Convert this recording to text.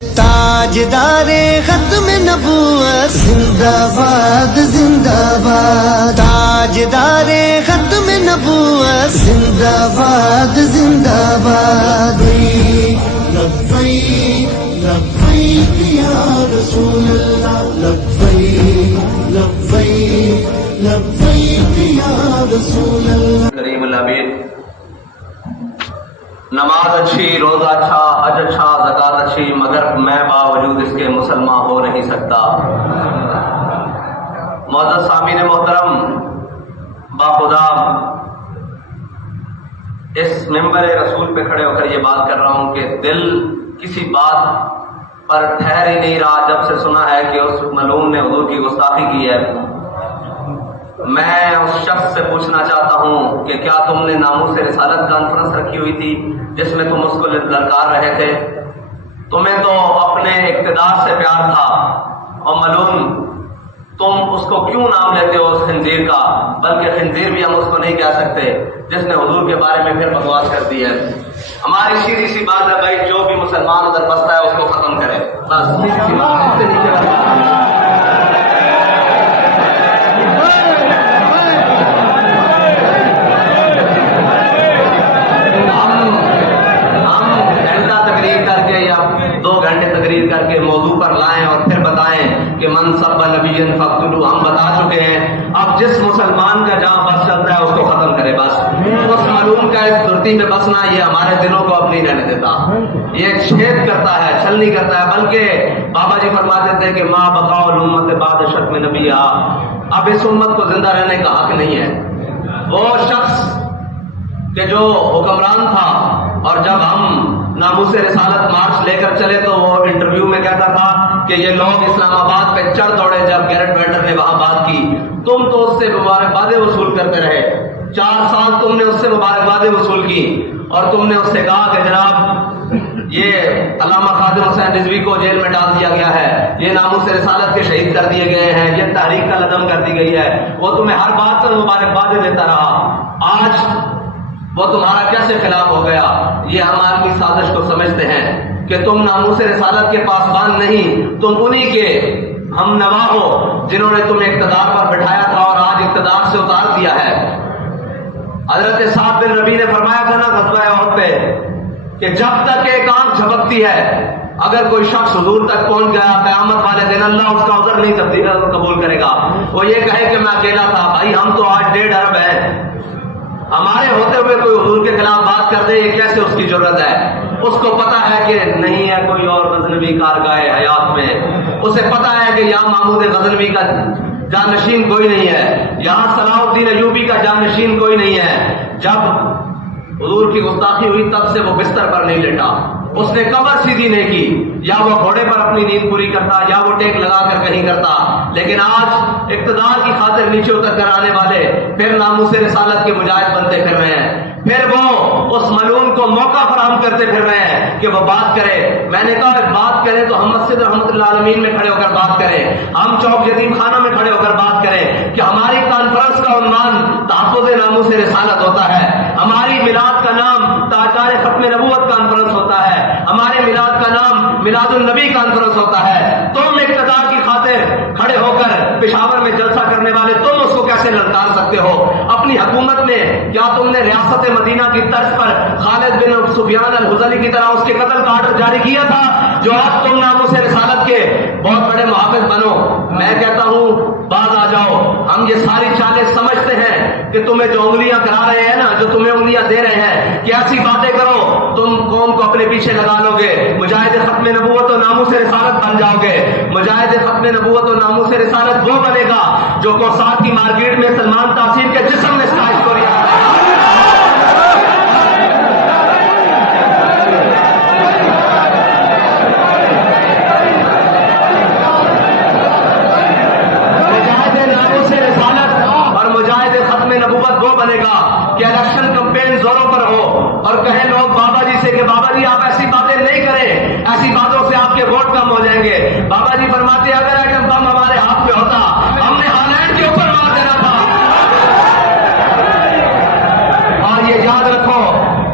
تاجدارے ختم نبوت زندہ باد زندہ باد، تاجدارے ختم نبوت زندہ باد زندہ باد، لبیک لبیک یا رسول اللہ، لبیک لبیک لبیک یا رسول اللہ۔ کریم العبید، نماز اچھی، روزہ اچھا، حج اچھا، زکات اچھی، مگر میں باوجود اس کے مسلمان ہو نہیں سکتا۔ معزز سامعین محترم، باخدا اس منبر رسول پہ کھڑے ہو کر یہ بات کر رہا ہوں کہ دل کسی بات پر ٹھہر ہی نہیں رہا جب سے سنا ہے کہ اس ملعون نے حضور کی گستاخی کی ہے۔ میں اس شخص سے پوچھنا چاہتا ہوں کہ کیا تم نے ناموس رسالت کانفرنس رکھی ہوئی تھی جس میں تم اس کو للکار رہے تھے؟ تمہیں تو اپنے اقتدار سے پیار تھا، اور ملعون تم اس کو کیوں نام لیتے ہو اس خنزیر کا؟ بلکہ خنزیر بھی ہم اس کو نہیں کہہ سکتے جس نے حضور کے بارے میں پھر بکواس کر دی ہے۔ ہماری سیدھی سی بات ہے بھائی، جو بھی مسلمان ادھر بستا ہے اس کو ختم کرے، بس سیدھی سی بات ہے، اس سے نیچے بات۔ تقریر کر کے موضوع پر لائیں اور پھر بتائیں کہ من سب نبی فقتلوا، ہم بتا چکے ہیں۔ اب جس مسلمان کا جہاں بس چلتا ہے اس کو ختم کرے، بس اس ملعون کا اس دھرتی میں بسنا یہ ہمارے دلوں کو اب نہیں رہنے دیتا، یہ چھید کرتا ہے، چھل نہیں کرتا ہے۔ بلکہ بابا جی فرماتے تھے کہ ما بقاء الامت بعد شتم نبیہا، اب اس امت کو زندہ رہنے کا حق نہیں ہے۔ وہ شخص کہ جو حکمران تھا، اور جب ہم ناموس رسالت مارچ لے کر چلے تو وہ انٹرویو میں کہتا تھا کہ یہ لوگ اسلام آباد پہ چڑھ دوڑے جب گیرٹ ویڈر نے وہاں بات کی، تم تو اس سے مبارکبادیں وصول کرتے رہے، 4 سال تم نے اس سے مبارکبادیں وصول کی، اور تم نے اس سے کہا کہ جناب یہ علامہ خادم حسین رضوی کو جیل میں ڈال دیا گیا ہے، یہ ناموس رسالت کے شہید کر دیے گئے ہیں، یہ تحریک کا لدم کر دی گئی ہے۔ وہ تمہیں ہر بات پر مبارکبادیں دیتا رہا، آج وہ تمہارا کیسے خلاف ہو گیا؟ یہ ہم عالمی سازش کو سمجھتے ہیں کہ تم ناموس رسالت کے پاسبان نہیں، تم انہی کے ہم نوا ہو جنہوں نے تمہیں اقتدار پر بٹھایا تھا اور آج اقتدار سے اتار دیا ہے۔ حضرت سعد بن ربیع نے فرمایا تھا نا غزوہ احد پہ کہ جب تک ایک آنکھ جھپکتی ہے، اگر کوئی شخص حضور تک پہنچ گیا قیامت والے دن اللہ اس کا عذر نہیں قبول کرے گا۔ وہ یہ کہے کہ میں اکیلا تھا، بھائی ہم تو آج 1.5 ارب ہیں، ہمارے ہوتے ہوئے کوئی حضور کے خلاف بات کر دے، یہ کیسے اس کی جرت ہے؟ اس کو پتا ہے کہ نہیں ہے کوئی اور غزنوی کارگاہ حیات میں، اسے پتا ہے کہ یہاں محمود غزنوی کا جانشین کوئی نہیں ہے، یہاں صلاح الدین ایوبی کا جانشین کوئی نہیں ہے۔ جب حضور کی گستاخی ہوئی تب سے وہ بستر پر نہیں لیٹا، اس نے کمر سیدھی نہیں کی، یا وہ گھوڑے پر اپنی نیند پوری کرتا یا وہ ٹیک لگا کر کہیں کرتا۔ لیکن آج اقتدار کی خاطر نیچے اتر کر آنے والے پھر ناموس رسالت کے مجاہد بنتے پھر رہے ہیں، پھر وہ اس ملعون کو موقع فراہم کرتے پھر رہے ہیں کہ وہ بات کرے۔ میں نے کہا بات کریں تو ہم مسجد رحمت اللہ عالمین میں کھڑے ہو کر بات کریں، ہم چوک یتیم خانہ میں کھڑے ہو کر بات کریں کہ ہماری کانفرنس کا عنوان تحفظ ناموس رسالت ہوتا ہے، ہماری میلاد کا نام تاجدار ختم نبوت کانفرنس ہوتا ہے، ہمارے میلاد کا نام میلاد النبی کانفرنس ہوتا ہے۔ تم اقتدار کی خاطر کھڑے ہو کر پشاور میں جلسہ کرنے والے تم اس کو کیسے للکار سکتے ہو؟ اپنی حکومت میں کیا تم نے ریاست مدینہ کی طرز پر خالد بن سفیان الحذلی کی طرح اس کے قتل کا آرڈر جاری کیا تھا جو آج تم ناموس رسالت کے بہت بڑے محافظ بنو؟ میں کہتا ہوں باز آ جاؤ، ہم یہ ساری چالیں سمجھتے ہیں کہ تمہیں جو انگلیاں کرا رہے ہیں نا، جو تمہیں انگلیاں دے رہے ہیں کہ ایسی باتیں کرو تم قوم کو اپنے پیچھے لگا لو گے، مجاہد ختم نبوت و ناموس رسالت بن جاؤ گے۔ مجاہد ختم نبوت و ناموس رسالت وہ بنے گا جو کوسات کی مارکیٹ میں سلمان تاثیر کے جسم میں سٹائش کو ریا بنے گا کہ الیکشن کمپین زوروں پر ہو اور کہیں لوگ بابا جی سے کہ بابا جی آپ ایسی باتیں نہیں کریں، ایسی باتوں سے آپ کے ووٹ کم ہو جائیں گے۔ بابا جی فرماتے اگر ایٹم بم ہمارے ہاتھ میں ہوتا ہم نے ہالینڈ کے اوپر مار دینا تھا۔ اور یہ یاد رکھو